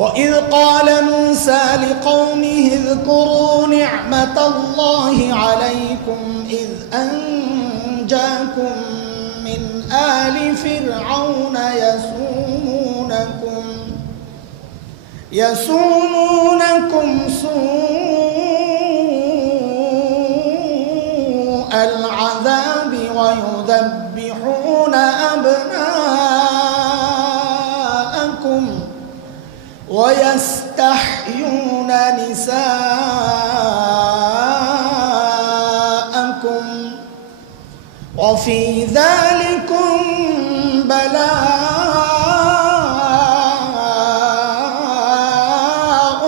وإذ قال موسى لقومه اذكروا نعمة الله عليكم إذ أنجاكم من آل فرعون يسومونكم يسومونكم سوء العذاب ويذبحون أبناءكم ويستحيون نساءكم وفي ذلكم بلاء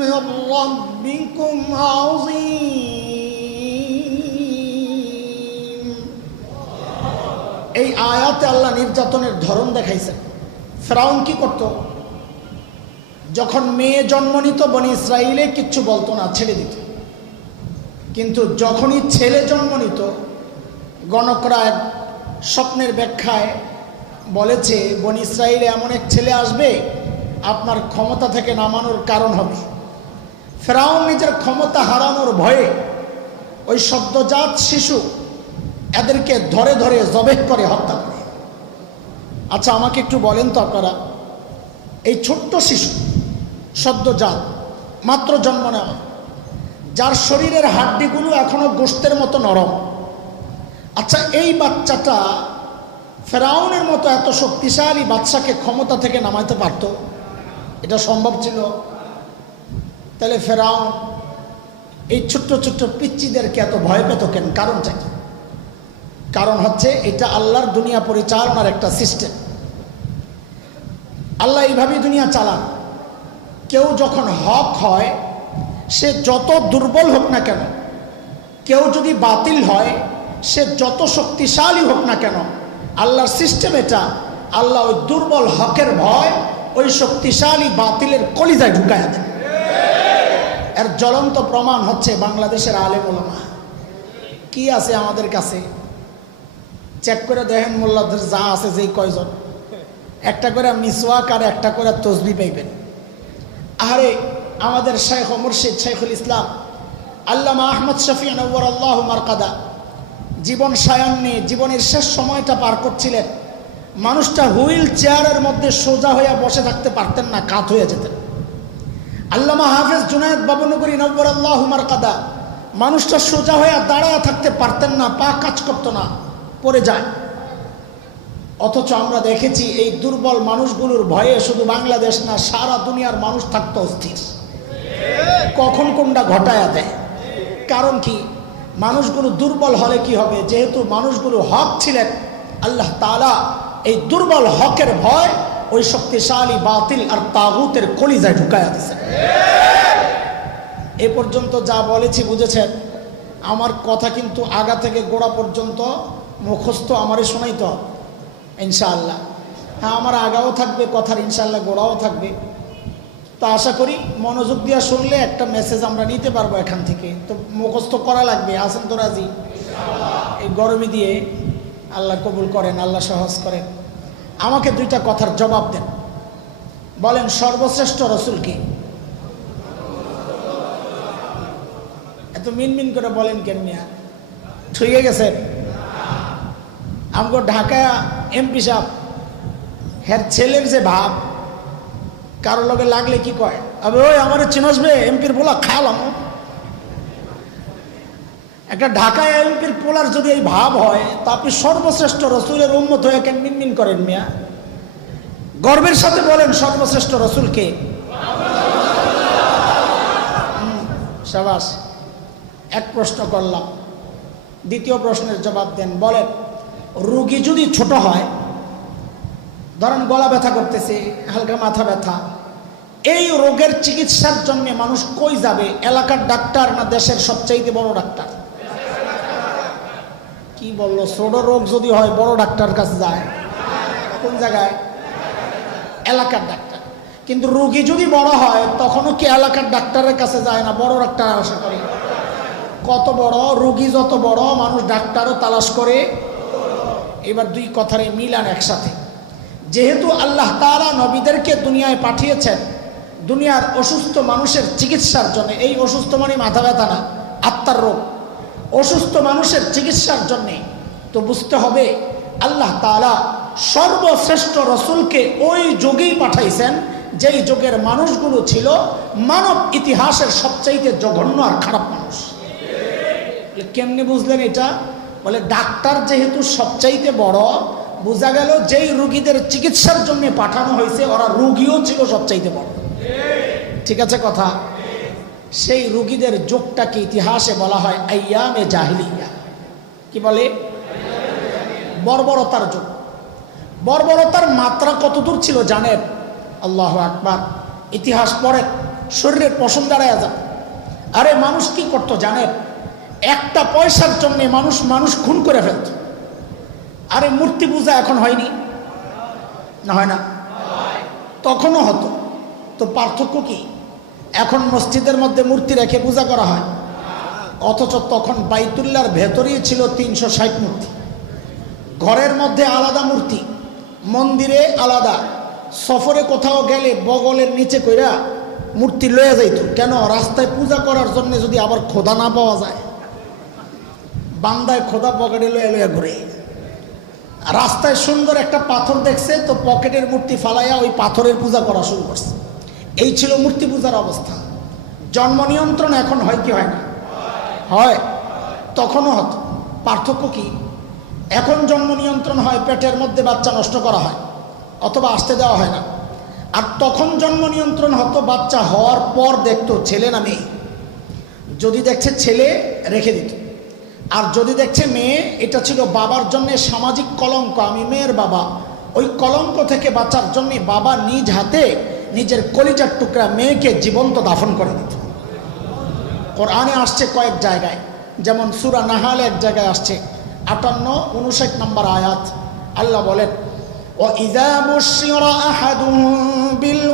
من ربكم عظيم এই আয়াতে আল্লাহ নির্যাতনের ধরন দেখাইছেন ফেরাউন কি করত যখন মেয়ে জন্ম নিত, বনি ইসরায়েলে কিচ্ছু বলতো না, ছেড়ে দিত। কিন্তু যখনই ছেলে জন্ম নিত, গণকরা স্বপ্নের ব্যাখ্যায় বলেছে, বনি ইসরায়েলে এমন এক ছেলে আসবে, আপনার ক্ষমতা থেকে নামানোর কারণ হবে। ফেরাউন নিজের ক্ষমতা হারানোর ভয়ে ওই সদ্যজাত শিশু এদেরকে ধরে ধরে জবেহ করে হত্যা করে। আচ্ছা আমাকে একটু বলেন তো আপনারা, এই ছোট্ট শিশু সদ্যজাত মাত্র জন্ম নেওয়া। যার শরীরের হাড্ডিগুলো এখনও গোস্তের মতো নরম। আচ্ছা এই বাচ্চাটা ফেরাউনের মতো এত শক্তিশালী বাচ্চাকে ক্ষমতা থেকে নামাইতে পারতো? এটা সম্ভব ছিল? তাহলে ফেরাউন এই ছোট্ট ছোট্ট পিচ্চিদেরকে এত ভয় পেত কেন? কারণটা কি? কারণ হচ্ছে এটা আল্লাহর দুনিয়া পরিচালনার একটা সিস্টেম। আল্লাহ এইভাবেই দুনিয়া চালান। কেউ যখন হক হয়, সে যত দুর্বল হোক না কেন, কেউ যদি বাতিল হয়, সে যত শক্তিশালী হোক না কেন, আল্লাহর সিস্টেম এটা, আল্লাহ ওই দুর্বল হকের ভয়, ওই শক্তিশালী বাতিলের কলিজায় ঢুকায় দেন এর জ্বলন্ত প্রমাণ হচ্ছে বাংলাদেশের আলেম ওলামা। কি আছে আমাদের কাছে? চেক করে দেখেন মোল্লাদের যা আছে যেই কয়জন। একটা করে মিসওয়াক আর একটা করে তসবি পাইবেন। আরে আমাদের শেখ মুর্শিদ শেখুল ইসলাম, আল্লামা আহমদ শফি নব্বর আল্লাহ মারকাদা, জীবন সায়ন নিয়ে জীবনের শেষ সময়টা পার করছিলেন। মানুষটা হুইল চেয়ারের মধ্যে সোজা হয়ে বসে থাকতে পারতেন না, কাত হয়ে যেতেন। আল্লামা হাফেজ জুনায়দ বাবনগরী নব্বর আল্লাহ মারকাদা, মানুষটা সোজা হয়ে দাঁড়ায় থাকতে পারতেন না, পা কাজ করতো না, পড়ে যায়। অথচ আমরা দেখেছি এই দুর্বল মানুষগুলোর ভয়ে শুধু বাংলাদেশ না, সারা দুনিয়ার মানুষ থাকতো অস্থির। কখন কোনটা ঘটায়া দেয়? কারণ কি? মানুষগুলো দুর্বল হলে কি হবে? যেহেতু মানুষগুলো হক ছিলেন, আল্লাহ তালা এই দুর্বল হকের ভয় ওই শক্তিশালী, বাতিল আর তাগুতের কলিজায় ঢুকায়া দিয়েছেন। এ পর্যন্ত যা বলেছি বুঝেছেন? আমার কথা কিন্তু আগা থেকে গোড়া পর্যন্ত মুখস্থ আমারে শোনাই তো ইনশাআল্লাহ। হ্যাঁ আমার আগাও থাকবে, কথার ইনশাআল্লাহ গোড়াও থাকবে। তো আশা করি মনোযোগ দিয়ে শুনলে একটা মেসেজ আমরা নিতে পারব এখান থেকে। তো মুখস্থ করা লাগবে আসেন তো রাজি? এই গরমে দিয়ে আল্লাহ কবুল করেন, আল্লাহ সহজ করেন। আমাকে দুইটা কথার জবাব দেন। বলেন, সর্বশ্রেষ্ঠ রসুল কি? এত মিনমিন করে বলেন কেন মিয়া? ঠুয়ে গেছেন? আমগো ঢাকা এমপি সাহেব হ্যার ছেলের যে ভাব কারও লগে লাগলে কি কয়? আবে ওই আমার চিনসবে এমপির পোলা খালাম একটা ঢাকায় এমপির পোলার যদি এই ভাব হয়, তা আপনি সর্বশ্রেষ্ঠ রসুলের উন্মত হয়ে কেন মিনমিন করেন মিয়া। গর্বের সাথে বলেন, সর্বশ্রেষ্ঠ রসুলকে সাবাস, এক প্রশ্ন করলাম। দ্বিতীয় প্রশ্নের জবাব দেন, বলেন রুগী যদি ছোট হয়, ধরেন গলা ব্যথা করতেছে, হালকা মাথা ব্যথা, এই রোগের চিকিৎসার জন্য মানুষ কই যাবে? এলাকার ডাক্তার না দেশের সবচাইতে বড় ডাক্তার? কি বলল? ছোট রোগ যদি হয়, বড় ডাক্তার কাছে যায়। কোন জায়গায়? এলাকার ডাক্তার। কিন্তু রুগী যদি বড় হয়, তখনও কি এলাকার ডাক্তারের কাছে যায় না? বড় ডাক্তার আশা করে। কত বড়? রুগী যত বড়, মানুষ ডাক্তারও তালাশ করে। এবার দুই কথারে মিলান একসাথে। যেহেতু আল্লাহ তালা নবীদেরকে দুনিয়ায় পাঠিয়েছেন, দুনিয়ার অসুস্থ মানুষের চিকিৎসার জন্য, এই অসুস্থ মানে মাথা ব্যথা না, আত্মার রোগ। অসুস্থ মানুষের চিকিৎসার জন্যে তো বুঝতে হবে, আল্লাহ তাআলা সর্বশ্রেষ্ঠ রসুলকে ওই যুগেই পাঠাইছেন, যেই যুগের মানুষগুলো ছিল মানব ইতিহাসের সবচাইতে জঘন্য আর খারাপ মানুষ। কেমনি বুঝলেন এটা? বলে, ডাক্তার যেহেতু সবচাইতে বড়, বোঝা গেল যেই রুগীদের চিকিৎসার জন্য পাঠানো হয়েছে, ওরা রুগীও ছিল সবচাইতে বড়। ঠিক আছে কথা? সেই রুগীদের যোগটাকে ইতিহাসে বলা হয় আইয়ামে জাহিলিয়া। কি বলে? বর্বরতার যোগ। বর্বরতার মাত্রা কতদূর ছিল জানেন? আল্লাহ আকবার। ইতিহাস পড়ে, শরীরের পশম দাঁড়ায় যান আরে, মানুষ কি করতো জানেন? একটা পয়সার জন্য মানুষ মানুষ খুন করে ফেলত। আরে মূর্তি পূজা এখন হয়নি? না, হয় না। তখনও হতো। তো পার্থক্য কি? এখন মসজিদের মধ্যে মূর্তি রেখে পূজা করা হয়। অথচ তখন বাইতুল্লার ভেতরেই ছিল তিনশো ষাট মূর্তি। ঘরের মধ্যে আলাদা মূর্তি। মন্দিরে আলাদা। সফরে কোথাও গেলে বগলের নিচে কইরা মূর্তি লয়ে যাইত। কেন? রাস্তায় পূজা করার জন্য যদি আবার খোদা না পাওয়া যায়। বান্দায় খোদা পকেটে লয়ে লয়ে ঘুরে। রাস্তায় সুন্দর একটা পাথর দেখছে, তো পকেটের মূর্তি ফালাইয়া ওই পাথরের পূজা করা শুরু করছে। এই ছিল মূর্তি পূজার অবস্থা। জন্ম নিয়ন্ত্রণ এখন হয় কি হয় না? হয়। তখনও হতো। পার্থক্য কি? এখন জন্ম নিয়ন্ত্রণ হয়, পেটের মধ্যে বাচ্চা নষ্ট করা হয়, অথবা আসতে দেওয়া হয় না। আর তখন জন্ম নিয়ন্ত্রণ হতো, বাচ্চা হওয়ার পর দেখতো ছেলে না মেয়ে। যদি দেখছে ছেলে, রেখে দিত। আর যদি দেখছে মেয়ে, এটা ছিল বাবার জন্য সামাজিক কলঙ্ক, আমি মেয়ের বাবা। ওই কলঙ্ক থেকে বাঁচার জন্যে বাবা নিজ হাতে নিজের কলিজার টুকরা মেয়েকে জীবন্ত দাফন করে দিত। কোরআনে আসছে কয়েক জায়গায়, যেমন সুরা নাহাল এক জায়গায় আসছে, আটান্ন উনষাট নম্বর আয়াত। আল্লাহ বলেন ও ইজা বিল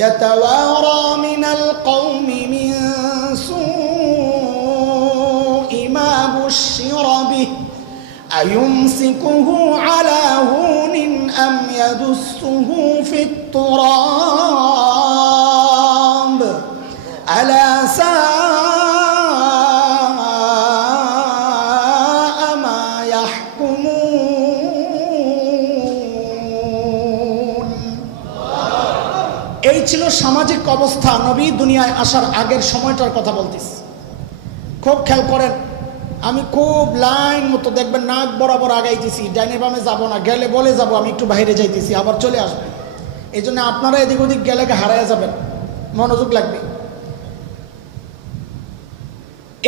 يتوارى من القوم من سوء ما بشر به. أيمسكه على هون أم يدسه في التراب؟ এই ছিল সামাজিক অবস্থা নবী দুনিয়ায় আসার আগের সময়টার কথা বলতেছি খুব খেয়াল করেন, আমি খুব লাইন মতো দেখবেন নাক বরাবর আগাইতেছি, ডাইনে বামে যাব না, গেলে বলে যাব, আমি একটু বাইরে যাইতেছি, আবার চলে আসবে। এই জন্য আপনারা এদিক ওদিক গেলে হারায় যাবেন, মনোযোগ লাগবে।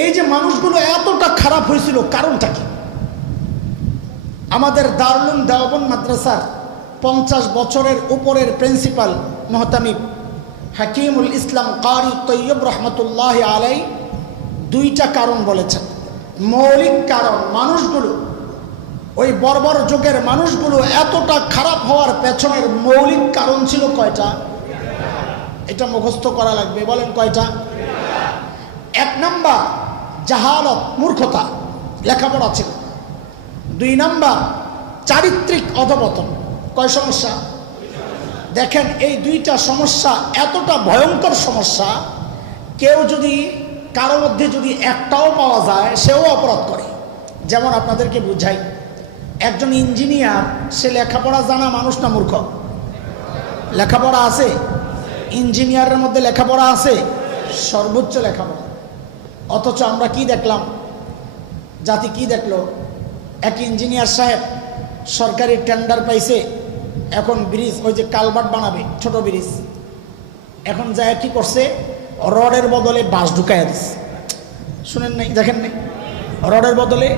এই যে মানুষগুলো এতটা খারাপ হয়েছিল, কারণটা কি? আমাদের দারুল দেওবন মাদ্রাসার পঞ্চাশ বছরের উপরের প্রিন্সিপাল মোহতামিম হাকিমুল ইসলাম কারি তৈয়ব রহমতুল্লাহ আলাই দুইটা কারণ বলেছেন। মৌলিক কারণ মানুষগুলো, ওই বর্বর যুগের মানুষগুলো এতটা খারাপ হওয়ার পেছনের মৌলিক কারণ ছিল কয়টা? এটা মুখস্থ করা লাগবে, বলেন কয়টা? এক নাম্বার, জাহালত, মূর্খতা, লেখাপড়া ছিল। দুই নাম্বার, চারিত্রিক অধপতন। কয় সমস্যা? দেখেন, এই দুইটা সমস্যা এতটা ভয়ঙ্কর সমস্যা, কেউ যদি, কারও মধ্যে যদি একটাও পাওয়া যায়, সেও অপরাধ করে। যেমন আপনাদেরকে বুঝাই, একজন ইঞ্জিনিয়ার, সে লেখাপড়া জানা মানুষ না মূর্খ? লেখাপড়া আছে? ইঞ্জিনিয়ারের মধ্যে লেখাপড়া আছে? সর্বোচ্চ লেখাপড়া। অথচ আমরা কি দেখলাম? জাতি কি দেখল? এক ইঞ্জিনিয়ার সাহেব সরকারি টেন্ডার পাইছে এখন ব্রিজ, ওই যে কালভার্ট বানাবে, ছোট ব্রিজ। এখন যায় কি করছে? রডের বদলে বাঁশ ঢুকাইয়া দিচ্ছে শুনেন নাই, দেখেন নাই? রডের বদলে?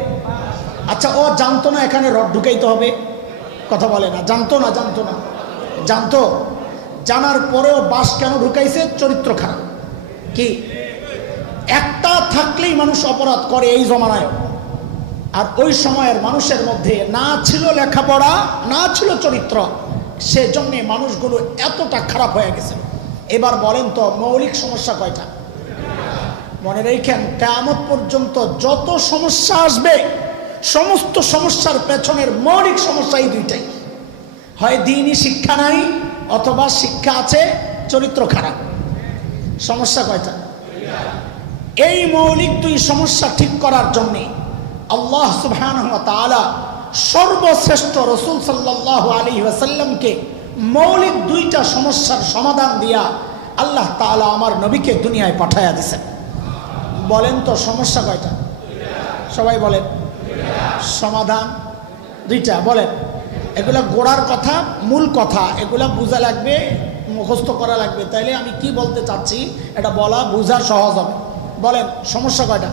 আচ্ছা ও জানতো না এখানে রড ঢুকাইতে হবে। কথা বলে না, জানতো না জানতো না। জানতো? জানার পরেও বাস কেন ঢুকাইছে? চরিত্র খারাপ। কি? একটা থাকলেই মানুষ অপরাধ করে এই জমানায়। আর ওই সময়ের মানুষের মধ্যে না ছিল লেখাপড়া, না ছিল চরিত্র। সেজন্যে মানুষগুলো এতটা খারাপ হয়ে গেছে। এবার বলেন তো, মৌলিক সমস্যা কয়টা? মনে রেখেন কেমত পর্যন্ত যত সমস্যা আসবে, সমস্ত সমস্যার পেছনের মৌলিক সমস্যা এই দুইটাই। হয় দিনই শিক্ষা নাই, অথবা শিক্ষা আছে, চরিত্র খারাপ। সমস্যা কয়টা? এই মৌলিক দুই সমস্যা ঠিক করার জন্যে আল্লাহ সুবহান সর্বশ্রেষ্ঠ রসুল সাল্লাহ আলী ওয়াসাল্লামকে মৌলিক দুইটা সমস্যার সমাধান দিয়া আল্লাহ তাআলা আমার নবীকে দুনিয়ায় পাঠাইয়া দিছেন। বলেন তো সমস্যা কয়টা? সবাই বলেন। সমাধান দুইটা। বলেন, এগুলা গোড়ার কথা, মূল কথা, এগুলা বোঝা লাগবে, মুখস্থ করা লাগবে। তাইলে আমি কি বলতে চাচ্ছি, এটা বলা বোঝা সহজ হবে। বলেন, সমস্যা কয়টা?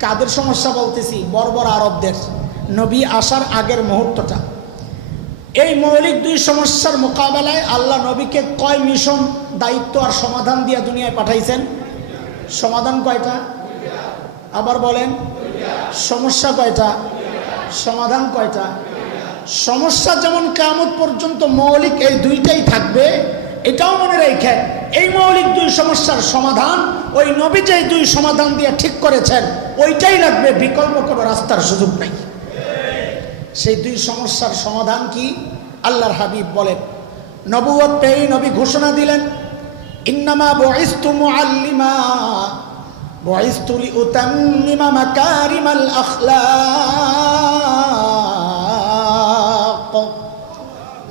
কাদের সমস্যা বলতেছি? বর্বর আরবদের। নবী আসার আগের মুহূর্তটা। এই মৌলিক দুই সমস্যার মোকাবেলায় আল্লাহ নবীকে কয় মিশন দায়িত্ব আর সমাধান দিয়ে দুনিয়ায় পাঠাইছেন? সমাধান কয়টা? আবার বলেন, সমস্যা কয়টা? সমাধান কয়টা? সমস্যা যেমন কামত পর্যন্ত মৌলিক এই দুইটাই থাকবে, এটাও মনে রেখেন, এই মৌলিক দুই সমস্যার সমাধান, ওই নবী যে দুই সমাধান দিয়ে ঠিক করেছেন, ওইটাই লাগবে, বিকল্প কোনো রাস্তার সুযোগ নাই। সেই দুই সমস্যার সমাধান কি? আল্লাহর হাবিব বলেন নবুয়ত পেয়ে নবী ঘোষণা দিলেন, ইন্নামা বয়স্তু মুআল্লিমা বয়স্তু লিউতাম্মিমা মাকারিমাল আখলাক।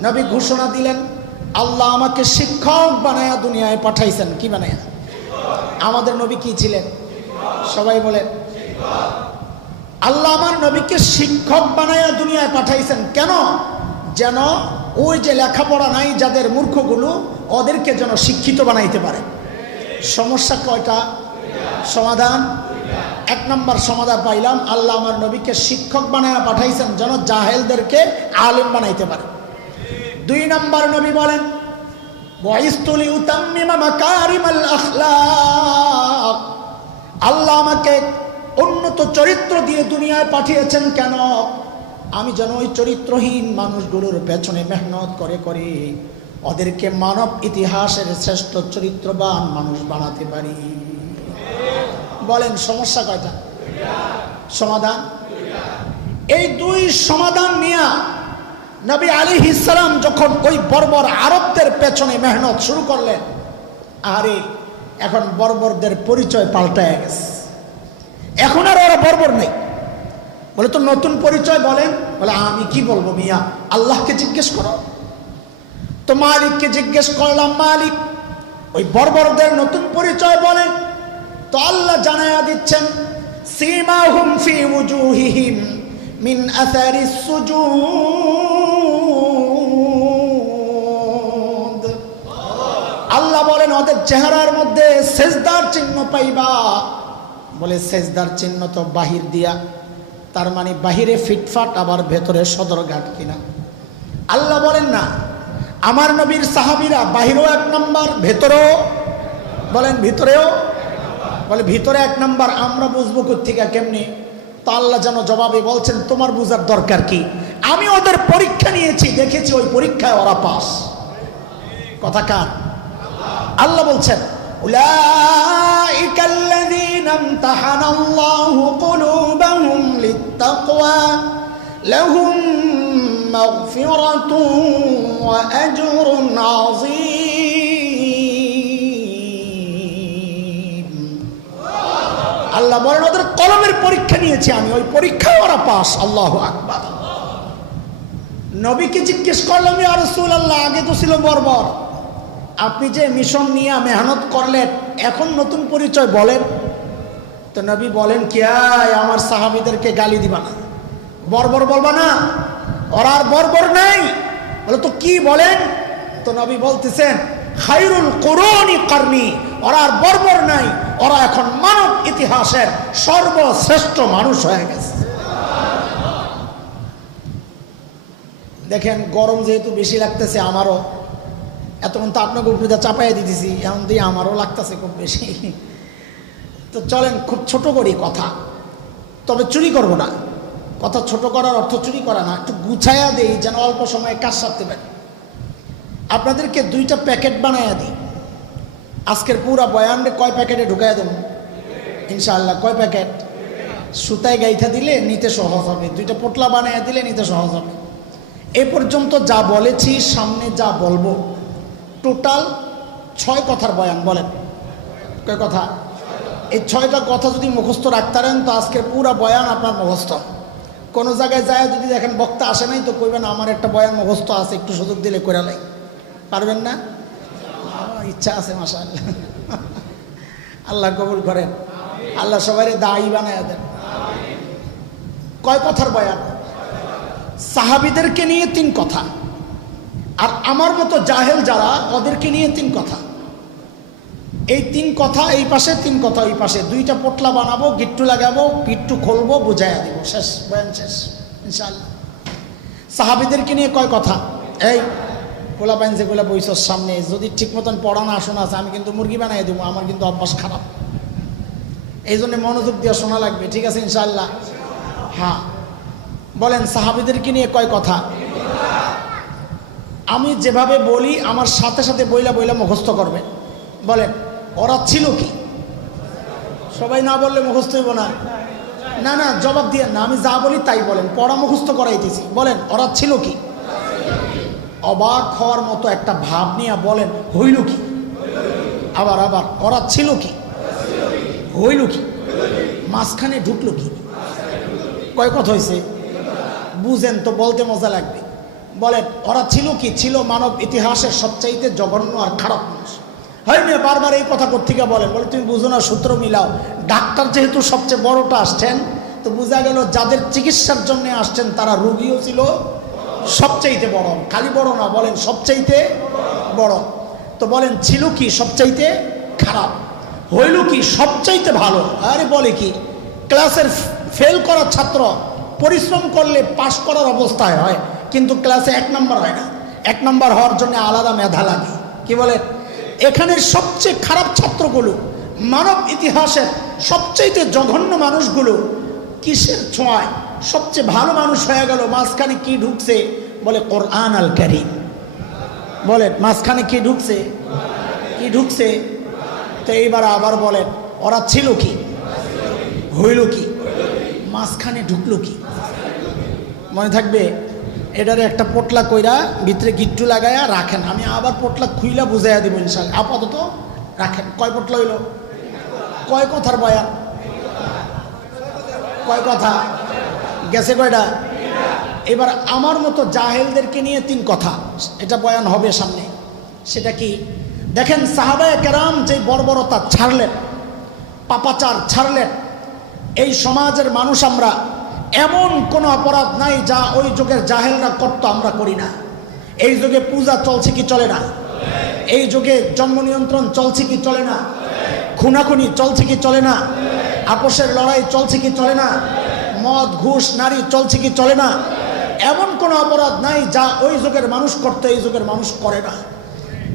নবী ঘোষণা দিলেন, আল্লাহ আমাকে শিক্ষক বানায়া দুনিয়ায় পাঠাইছেন। কি বানায়া? আমাদের নবী কি ছিলেন? সবাই বলেন আল্লাহ আমার নবীকে শিক্ষক বানাইয়া দুনিয়ায় পাঠাইছেন। কেন? যেন ওই যে লেখাপড়া নাই, যাদের মূর্খগুলো, ওদেরকে যেন শিক্ষিত বানাইতে পারে। সমস্যা কয়টা? সমাধান? এক নম্বর সমাধান পাইলাম, আল্লাহ আমার নবীকে শিক্ষক বানায়া পাঠাইছেন যেন জাহেলদেরকে আলেম বানাইতে পারে। দুই নম্বর নবী বলেন আল্লাহ আমাকে উন্নত চরিত্র দিয়ে দুনিয়ায় পাঠিয়েছেন কেন? আমি যেন ওই চরিত্রহীন মানুষগুলোর পেছনে মেহনত করে করে ওদেরকে মানব ইতিহাসের শ্রেষ্ঠ চরিত্রবান মানুষ বানাতে পারি। বলেন, সমস্যা কয়টা? সমাধান? এই দুই সমাধান নিয়ে নবী আলী ইসলাম যখন ওই বর্বর আরবদের পেছনে মেহনত শুরু করলেন, আরে, এখন বর্বরদের পরিচয় পাল্টায় গেছে। এখন আর ওরা বর্বর নেই। বলে তো নতুন পরিচয় বলেন। বলে, আমি কি বলব মিয়া? আল্লাহকে জিজ্ঞেস করো। তো মালিককে জিজ্ঞেস করলাম, মালিক, ওই বর্বরদের নতুন পরিচয় বলেন। তো আল্লাহ জানায়া দিচ্ছেন, সীমাহুম ফি উজুহিহিম মিন আসারিস সুজুদ। আল্লাহ বলেন, ওদের চেহারার মধ্যে সেজদার চিহ্ন পাইবা। বলে সেজদার চিহ্ন তো বাহির দিয়া, তার মানে বাহিরে ফিটফাট আবার ভেতরে সদরঘাট কিনা। আল্লাহ বলেন না, আমার নবীর সাহাবিরা বাহিরেও এক নম্বর, ভেতরেও, বলেন ভিতরেও, বলে ভিতরে এক নম্বর, আমরা বুঝব থেকে কেমনি? তো আল্লাহ যেন জবাবে বলছেন, তোমার বুঝার দরকার কি? আমি ওদের পরীক্ষা নিয়েছি, দেখেছি ওই পরীক্ষায় ওরা পাস। কথা কার? আল্লাহ বলছেন أولئك الذين امتحن الله قلوبهم للتقوى لهم مغفرة وأجر عظيم আল্লাহ বলেন ওদের কলমের পরীক্ষা নিয়েছি আমি ওই পরীক্ষায় ওরা পাস আল্লাহ আকবার নবীকে জিজ্ঞেস করলাম আর রসুল আল্লাহ আগে তো ছিল বর্বর আপনি যে মিশন নিয়ে মেহনত করলেন, এখন নতুন পরিচয় বলেন। তো নবী বলেন কে আমার সাহাবিদেরকে গালি দিবা না। বর্বর বলবা না। ওরা আর বর্বর নাই। বলে তো কি বলেন? তো নবী বলতেছেন, খাইরুল করুনি কর্মী ওরা আর বর্বর নাই। ওরা এখন মানব ইতিহাসের সর্বশ্রেষ্ঠ মানুষ হয়ে গেছে। দেখেন, গরম যেহেতু বেশি লাগতেছে আমারও এতক্ষণ তো আপনাকে উপরে চাপাই দিতেছি, এখন দিয়ে আমারও লাগতেছে খুব বেশি। তো চলেন, খুব ছোট করি কথা। তবে চুরি করব না। কথা ছোট করার অর্থ চুরি করা না, একটু গুছাইয়া দিই, যেন অল্প সময়ে কাজ সারতে পারি। আপনাদেরকে দুইটা প্যাকেট বানাইয়া দিই। আজকের পুরা বয়ানরে কয় প্যাকেটে ঢুকাইয়া দেব? ইনশাআল্লাহ, কয় প্যাকেট? সুতায় গাইথা দিলে নিতে সহজ হবে, দুইটা পোটলা বানিয়ে দিলে নিতে সহজ হবে। এ পর্যন্ত যা বলেছি, সামনে যা বলব টোটাল ছয় কথার বয়ান, বলেন। কয় কথা? এই ছয়টা কথা যদি মুখস্থ রাখতারেন তো আজকের পুরা বয়ান আপনার মুখস্থ। কোনো জায়গায় যায় যদি দেখেন বক্তা আসে নাই, তো কইবেন, আমার একটা বয়ান মুখস্থ আছে, একটু সুযোগ দিলে করে লাই। পারবেন না? ইচ্ছা আছে মাসা আল্লাহ কবুল করেন। আল্লাহ সবাই দায়ী বানায় দেন। কয় কথার বয়ান? সাহাবিদেরকে নিয়ে তিন কথা। আর আমার মতো জাহেল যারা, ওদেরকে নিয়ে তিন কথা। এই তিন কথা, এই পাশে, তিন কথা ওই পাশে। দুইটা পোটলা বানাবো, গিট্টু লাগাবো, পিট্টু খুলবো, বুঝাইয়া দিব। শেষ, বয়ান শেষ ইনশাল্লাহ সাহাবিদেরকে নিয়ে কয় কথা? এই, পোলা পাইন যেগুলো বইসর সামনে, যদি ঠিক মতন পড়ানো আসন আছে আমি কিন্তু মুরগি বানাই দেবো, আমার কিন্তু অভ্যাস খারাপ। এই জন্য মনোযোগ দিয়ে শোনা লাগবে, ঠিক আছে ইনশাল্লাহ হ্যাঁ। বলেন, সাহাবিদেরকে নিয়ে কয় কথা? আমি যেভাবে বলি, আমার সাথে সাথে বইলা বইলা মুখস্থ করবেন বলেন ওরা ছিল কি? সবাই না বললে মুখস্থ হইব না। না না, জবাব দিয়ে, না, আমি যা বলি তাই বলেন, পড়া মুখস্থ করাইতেছি। বলেন, ওরা ছিল কি? অবাক হওয়ার মতো একটা ভাব নিয়ে বলেন, হইল কি? আবার আবার, ওরা ছিল কি? হইল কি? মাঝখানে ঢুকলো কি? কয় কথা হয়েছে বুঝেন তো, বলতে মজা লাগবে। বলেন ওরা ছিল কি? ছিল মানব ইতিহাসের সবচাইতে জঘন্য আর খারাপ মানুষ। হয় মেয়ে, বারবার এই কথা কোথেকে বলেন বলে, তুমি বুঝো না, সূত্র মিলাও। ডাক্তার যেহেতু সবচেয়ে বড়টা আসছেন, তো বোঝা গেল যাদের চিকিৎসার জন্য আসছেন, তারা রুগীও ছিল সবচাইতে বড়। খালি বড় না, বলেন সবচাইতে বড়। তো বলেন, ছিল কি সবচাইতে খারাপ? হইল কি সবচাইতে ভালো? আরে বলে কি, ক্লাসের ফেল করা ছাত্র পরিশ্রম করলে পাশ করার অবস্থায় হয়। কিন্তু ক্লাসে এক নম্বর হয় না। এক নম্বর হওয়ার জন্য আলাদা মেধা লাগে। কি বলে? এখানের সবচেয়ে খারাপ ছাত্রগুলো মানব ইতিহাসের সবচেয়ে জঘন্য মানুষগুলো কিসের ছোঁয়ায়? সবচেয়ে ভালো মানুষ হয়ে গেল, মাঝখানে কি ঢুকছে? বলে কোরআন আল করিম। বলেন মাঝখানে কি ঢুকছে? কি ঢুকছে? তো এইবার আবার বলেন, ওরা ছিল কি? হইল কি? মাঝখানে ঢুকলো কি? মনে থাকবে? এটারে একটা পোটলা কইরা ভিতরে গিট্টু লাগাইয়া রাখেন। আমি আবার পোটলা খুইলা বুঝাইয়া দিব ইনশাল আপাতত রাখেন। কয় পোটলা হইল? কয় কথার বয়ান কয় কথা? গেছে কয়টা? এবার আমার মতো জাহেলদেরকে নিয়ে তিন কথা। এটা বয়ান হবে সামনে। সেটা কি? দেখেন সাহাবায় কেরাম যে বর্বরতা ছাড়লেন, পাপাচার ছাড়লেন, এই সমাজের মানুষ আমরা এমন কোনো অপরাধ নাই যা ওই যুগের জাহেলরা করতো, আমরা করি না। এই যুগে পূজা চলছে কি চলে না? এই যুগে জন্ম নিয়ন্ত্রণ চলছে কি চলে না? খুনাখুনি চলছে কি চলে না? আপোষের লড়াই চলছে কি চলে না? মদ, ঘুষ, নারী চলছে কি চলে না? এমন কোনো অপরাধ নাই যা ওই যুগের মানুষ করতে, এই যুগের মানুষ করে না।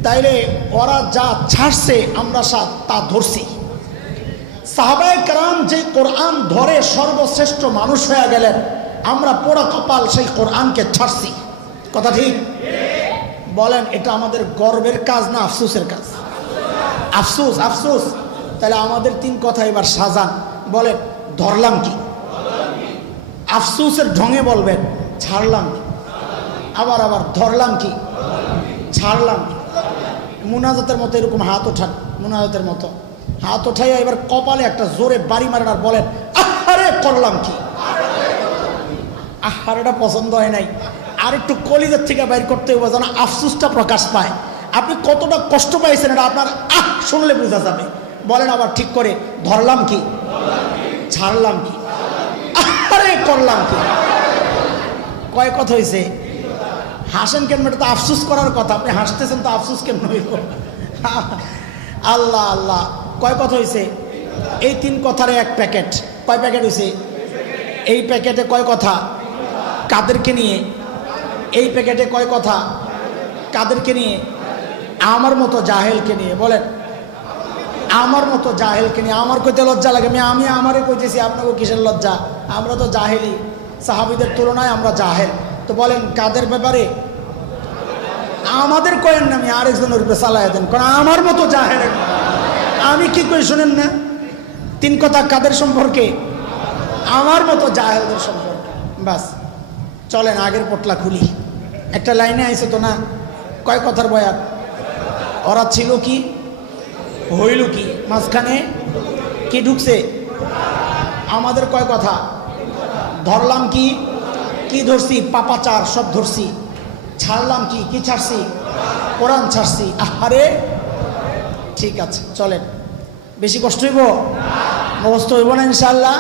তাইলে ওরা যা ছাড়ছে, আমরা তা ধরছি। সাহাবায় কারাম যে কোরআন ধরে সর্বশ্রেষ্ঠ মানুষ হয়ে গেলেন, আমরা পোড়া কপাল সেই কোরআনকে ছাড়ছি। কথা ঠিক? বলেন, এটা আমাদের গর্বের কাজ না আফসুসের কাজ? আফসুস আফসুস। তাহলে আমাদের তিন কথা এবার সাজান। বলেন, ধরলাম কি? আফসুসের ঢঙে বলবেন, ছাড়লাম কি? আবার আবার, ধরলাম কি? ছাড়লাম মুনাজাতের মতো এরকম হাত ওঠান, মুনাজাতের মতো। হাত ওঠাইয়া এবার কপালে একটা জোরে বাড়ি মারেন আর বলেন, আহারে, করলাম কি? আহারেটা পছন্দ হয় নাই। আর একটু কলিদের থেকে বাইর করতে হবে যেন আফসুসটা প্রকাশ পায়। আপনি কতটা কষ্ট পাইছেন এটা আপনার আহ শুনলে বোঝা যাবে। বলেন আবার ঠিক করে, ধরলাম কি? ছাড়লাম কি? আহারে, করলাম কি? কয় কথা হয়েছে হাসেন কেন এটা তো আফসুস করার কথা। আপনি হাসতেছেন তো আফসুস কেন আল্লাহ আল্লাহ। কয় কথা হয়েছে এই তিন কথার এক প্যাকেট। কয় প্যাকেট হয়েছে এই প্যাকেটে কয় কথা? কাদেরকে নিয়ে? এই প্যাকেটে কয় কথা? কাদেরকে নিয়ে? আমার মতো জাহেলকে নিয়ে। বলেন। আমার মতো জাহেলকে নিয়ে। আমার কইতে লজ্জা লাগে। আমি আমি আমারে কইতেছি, আপনাকে কিসের লজ্জা? আমরা তো জাহেলি। সাহাবিদের তুলনায় আমরা জাহেল। তো বলেন, কাদের ব্যাপারে? আমাদের কয়েন না আমি আরেকজনের রূপে চালাই দেন। কারণ আমার মতো জাহেল আমি কি কই শোনেন না? তিন কথা কাদের সম্পর্কে? আমার মতো জাহেলদের সম্পর্কে। বাস, চলেন, আগের পটলা খুলি। একটা লাইনে আইছে তো না? কয় কথার বয়াত ওরা ছিল কি? হইল কি? মাঝখানে কি ঢুকছে? আমাদের কয় কথা? ধরলাম কি? কি ধরছি? পাপাচার সব ধরছি। ছাড়লাম কি? কি ছাড়ছি? কোরআন ছাড়ছি। আহারে! ঠিক আছে, চলেন। বেশি কষ্ট হইব? মুখস্থ হইব না ইনশাল্লাহ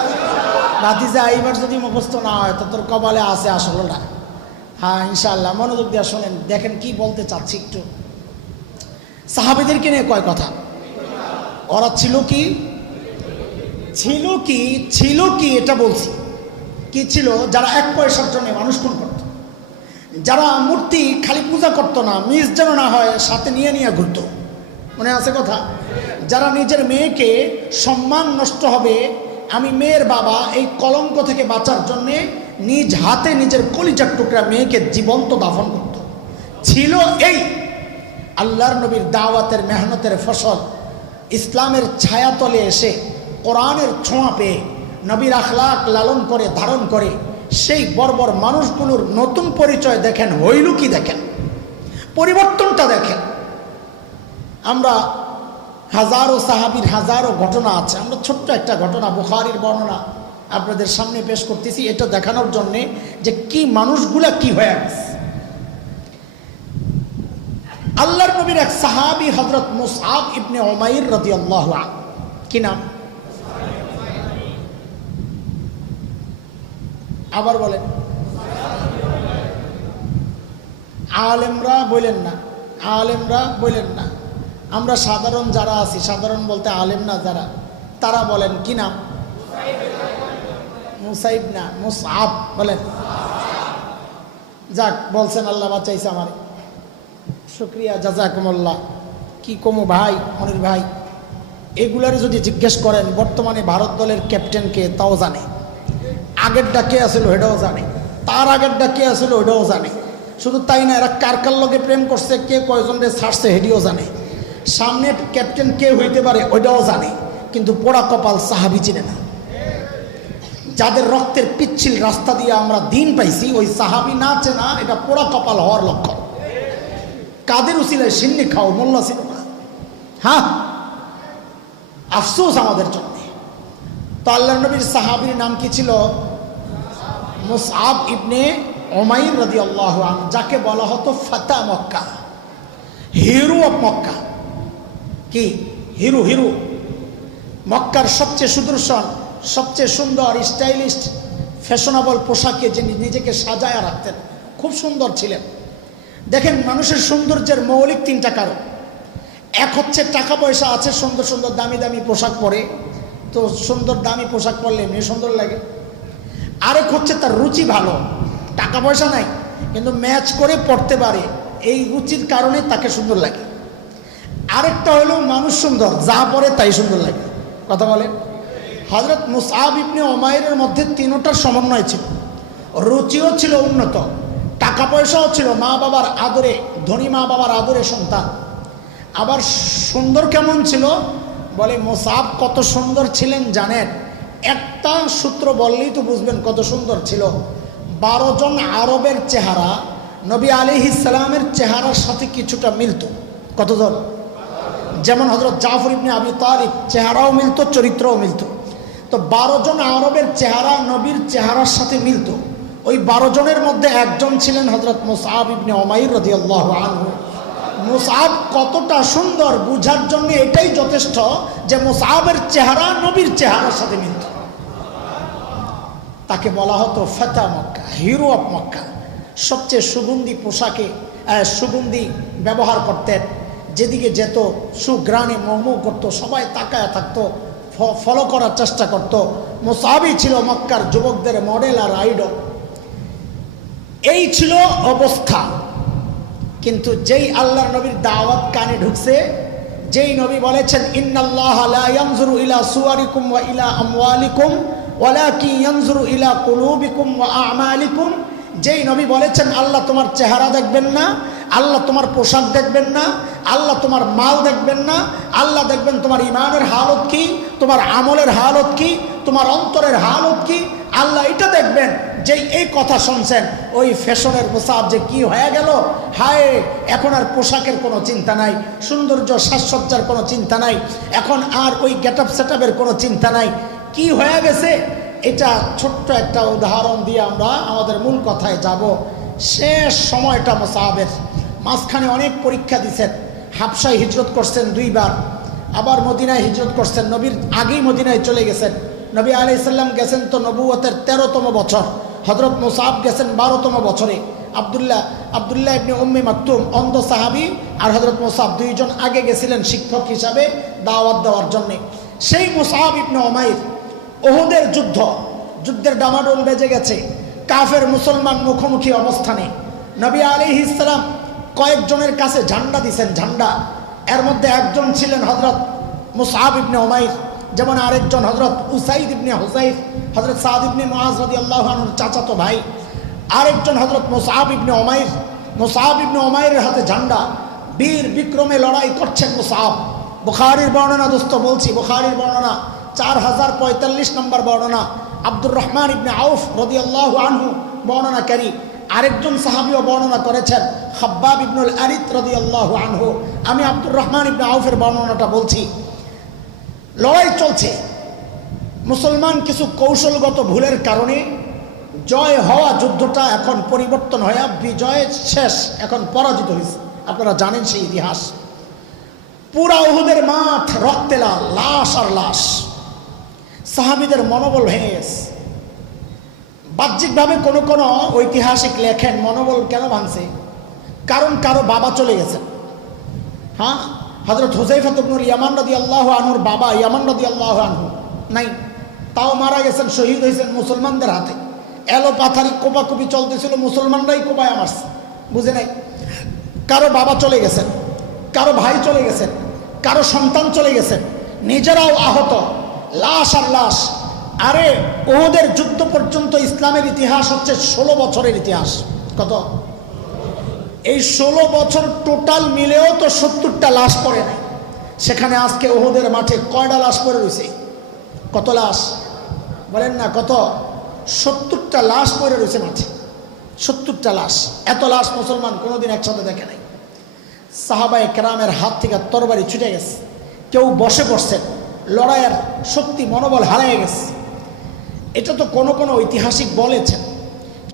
ভাতিজা, এইবার যদি মুখস্থ না হয়, তো তোর কপালে আছে আসলে না। হ্যাঁ ইনশাল্লাহ মনোযোগ দিয়ে শোনেন। দেখেন কি বলতে চাচ্ছি একটু। সাহাবিদেরকে নিয়ে কয় কথা? ওরা ছিল কি? ছিল কি? ছিল কি? এটা বলছি। কি ছিল? যারা এক পয়সার জন্য মানুষ খুন করত। যারা মূর্তি খালি পূজা করতো না, মিস যেন না হয়, সাথে নিয়ে নিয়ে ঘুরতো। মনে আছে কথা? যারা নিজের মেয়েকে সম্মান নষ্ট হবে, আমি মেয়ের বাবা এই কলঙ্ক থেকে বাঁচার জন্যে নিজ হাতে নিজের কলিজার টুকরা মেয়েকে জীবন্ত দাফন করত। ছিল এই আল্লাহর নবীর দাওয়াতের মেহনতের ফসল। ইসলামের ছায়াতলে এসে কোরআনের ছোঁয়া পেয়ে নবীর আখলাক লালন করে, ধারণ করে সেই বর্বর মানুষগুলোর নতুন পরিচয় দেখেন, হইল কি দেখেন? পরিবর্তনটা দেখেন। আমরা হাজারো সাহাবির হাজারো ঘটনা আছে। আমরা ছোট্ট একটা ঘটনা, বুখারির বর্ণনা আপনাদের সামনে পেশ করতেছি, এটা দেখানোর জন্যে যে কি মানুষগুলা কি হয়ে গেছে। আল্লাহর নবীর এক সাহাবি হজরত মুসআব ইবনে ওমাইর রদি আল্লাহ কি নাম? আবার বলেন। আলেমরা বলেন না, আলেমরা বলেন না। আমরা সাধারণ যারা আছি, সাধারণ বলতে আলেম না যারা, তারা বলেন, কি নাম? মুসাইব না মুসআব বলেন। যাক, বলছেন, আল্লাহ বাঁচাইছে আমার। শুক্রিয়া, জাজাকুমল্লাহ। কি কমু ভাই, মনির ভাই? এগুলার যদি জিজ্ঞেস করেন, বর্তমানে ভারত দলের ক্যাপ্টেনকে তাও জানে। আগেরটা কে আসছিল ওইটাও জানে। তার আগেরটা কে আসছিল ওইটাও জানে। শুধু তাই না, এরা কার কার লগে প্রেম করছে, কে কয়জন রে ছাড়ছে হেডিও জানে। সামনে ক্যাপ্টেন কে হইতে পারে ওইটাও জানে, কিন্তু পোড়া কপাল সাহাবি চিনে না। যাদের রক্তের পিচ্ছিল রাস্তা দিয়ে আমরা দিন পাইছি, ওই সাহাবি না চেনা, এটা পোড়া কপাল হওয়ার লক্ষণ। কাদের উচিলায় সিন্নি খাও, মোল্লা ছিল না হ্যাঁ? আফসোস আমাদের জন্য। তো আল্লাহ নবীর সাহাবির নাম কি ছিল? মুসআব ইবনে ওমাইর রদি আল্লাহ যাকে বলা হতো ফাতা মক্কা, হিরো অফ মক্কা। কি? হিরু হিরু। মক্কার সবচেয়ে সুদর্শন, সবচেয়ে সুন্দর স্টাইলিস্ট, ফ্যাশনেবল পোশাকে যিনি নিজেকে সাজায়া রাখতেন, খুব সুন্দর ছিলেন। দেখেন, মানুষের সৌন্দর্যের মৌলিক তিনটা কারণ। এক হচ্ছে, টাকা পয়সা আছে, সুন্দর সুন্দর, দামি দামি পোশাক পরে। তো সুন্দর, দামি পোশাক পরলে এমনি সুন্দর লাগে। আরেক হচ্ছে, তার রুচি ভালো। টাকা পয়সা নাই, কিন্তু ম্যাচ করে পড়তে পারে। এই রুচির কারণে তাকে সুন্দর লাগে। আরেকটা হলো মানুষ সুন্দর, যা পরে তাই সুন্দর লাগে। কথা বলেন? হজরত মুসাব ইবনে ওমায়ের মধ্যে তিনোটার সমন্বয় ছিল। রুচিও ছিল উন্নত, টাকা পয়সাও ছিল, মা বাবার আদরে, ধনী মা বাবার আদরে সন্তান। আবার সুন্দর কেমন ছিল? বলে, মোসাব কত সুন্দর ছিলেন জানেন? একটা সূত্র বললেই তো বুঝবেন কত সুন্দর ছিল। বারো জন আরবের চেহারা, নবী আলি ইসালামের চেহারার সাথে কিছুটা মিলত। কতজন? যেমন হজরত জাফর ইবনে আবি তালিব, চেহারাও মিলত, চরিত্রও মিলত। তো বারো জন আরবের চেহারা, নবীর চেহারার সাথে মিলত। ওই বারো জনের মধ্যে একজন ছিলেন হজরত মুসাব ইবনে ওমাইর রদি আল্লাহ আনহু। মুসাব কতটা সুন্দর বুঝার জন্য এটাই যথেষ্ট যে মুসাবের চেহারা নবীর চেহারার সাথে মিলত। তাকে বলা হতো ফেতা মক্কা, হিরো অফ মক্কা। সবচেয়ে সুগন্ধি পোশাকে সুগন্ধি ব্যবহার করতেন যেদিকে যেত, সুগ্রাণে মোমো করতো, সবাই তাকায় থাকতো ফলো করার চেষ্টা করত। মোসাবি ছিল মক্কার যুবকদের মডেল আর আইডল এই ছিল অবস্থা। কিন্তু যেই আল্লাহর নবীর দাওয়াত কানে ঢুকছে, যেই নবী বলেছেন, ইন্নাল্লাহ ইলা সুওয়ারিকুম ওয়া ইলা আমওয়ালিকুম, ওয়ালাকিন ইয়ানজুরু ইলা কুলুবিকুম ওয়া আমালিকুম। যেই নবী বলেছেন, আল্লাহ তোমার চেহারা দেখবেন না, আল্লাহ তোমার পোশাক দেখবেন না, আল্লাহ তোমার মাল দেখবেন না, আল্লাহ দেখবেন তোমার ইমানের হালত কি, তোমার আমলের হালত কি, তোমার অন্তরের হালত কি, আল্লাহ এটা দেখবেন। যে এই কথা শুনছেন, ওই ফ্যাশনের পোশাক যে কি হয়ে গেল, হায়, এখন আর পোশাকের কোনো চিন্তা নাই, সৌন্দর্য সাজসজ্জার কোনো চিন্তা নাই, এখন আর ওই গেট আপ সেট কোনো চিন্তা নাই, কি হয়ে গেছে? এটা ছোট্ট একটা উদাহরণ দিয়ে আমরা আমাদের মূল কথায় যাব। শেষ সময়টা মোসাহাবের মাঝখানে অনেক পরীক্ষা দিছেন। হাফসায় হিজরত করছেন দুইবার। আবার মদিনায় হিজরত করছেন। নবীর আগেই মদিনায় চলে গেছেন। নবী আলাইসাল্লাম গেছেন তো নবুয়তের তেরোতম বছর। হজরত মোসাহাব গেছেন বারোতম বছরে। আবদুল্লাহ আবদুল্লাহ ইবনে উম্মি মাকতুম অন্ধ সাহাবি আর হজরত মোসাহাব দুইজন আগে গেছিলেন শিক্ষক হিসাবে দাওয়াত দেওয়ার জন্যে। সেই মোসাহাব ইবনে ওমাইর ওহুদের যুদ্ধ, যুদ্ধের ডামাডোল বেজে গেছে, কাফের মুসলমান মুখোমুখি অবস্থানে। নবী আলী ইসলাম কয়েকজনের কাছে ঝান্ডা দিছেন, ঝান্ডা। এর মধ্যে একজন ছিলেন হজরত মুসাহাব ইবনে ওমাইর যেমন আরেকজন হজরত উসাইদ ইবনে হুসাইফ হজরত সাদ ইবনে মহাজ রদি আল্লাহর চাচাতো ভাই। আরেকজন হজরত মুসাহাব ইবনে ওমাইর মুসাহাব ইবনে ওমাইরের হাতে ঝান্ডা। বীর বিক্রমে লড়াই করছেন মুসাহাব বুখারির বর্ণনা দোস্ত, বলছি, বুখারির বর্ণনা। চার হাজার পঁয়তাল্লিশ নম্বর বর্ণনা আব্দুর রহমান ইবনে আউফ রদি আল্লাহ আনহু বর্ণনাকারী আরেকজন সাহাবিও বর্ণনা করেছেন হাব্বাব ইবনুল আরিত রদি আল্লাহ আনহু। আমি আব্দুর রহমান ইবনে আউফের বর্ণনাটা বলছি। লড়াই চলছে। মুসলমান কিছু কৌশলগত ভুলের কারণে জয় হওয়া যুদ্ধটা এখন পরিবর্তন হয়ে বিজয় শেষ এখন পরাজিত হয়েছে। আপনারা জানেন সেই ইতিহাস। পুরা উহুদের মাঠ রক্তে লাল, লাশ আর লাশ। সাহাবিদের মনোবল ভেঙে গেছে। বাহ্যিকভাবে কোনো কোনো ঐতিহাসিক লেখেন মনোবল কেন ভাঙছে? কারণ কারও বাবা চলে গেছে হ্যাঁ? হজরত হুসাইফাতুবনুর ইয়ামান নদী আল্লাহ আনহুর বাবা ইয়ামান নদী আল্লাহ আনহু নাই। তাও মারা গেছেন, শহীদ হয়েছেন মুসলমানদের হাতে। এলো পাথারি কোপাকুপি চলতেছিল, মুসলমানরাই কোপায় মারছে। বুঝে নাই? কারও বাবা চলে গেছেন, কারও ভাই চলে গেছেন, কারও সন্তান চলে গেছেন, নিজেরাও আহত। লাশ আর লাশ। আরে ওদের যুদ্ধ পর্যন্ত ইসলামের ইতিহাস হচ্ছে ষোলো বছরের ইতিহাস। কত? এই ষোলো বছর টোটাল মিলেও তো সত্তরটা লাশ পড়ে নাই। সেখানে আজকে ওহদের মাঠে কয়টা লাশ পড়ে রয়েছে? কত লাশ? বলেন না, কত? সত্তরটা লাশ পড়ে রয়েছে মাঠে। সত্তরটা লাশ। এত লাশ মুসলমান কোনোদিন একসাথে দেখে নাই। সাহাবায় কেরামের হাত থেকে তরবারি ছুটে গেছে। কেউ বসে পড়ছেন। লড়াইয়ের শক্তি মনোবল হারিয়ে গেছে। এটা তো কোনো কোনো ঐতিহাসিক বলেছেন।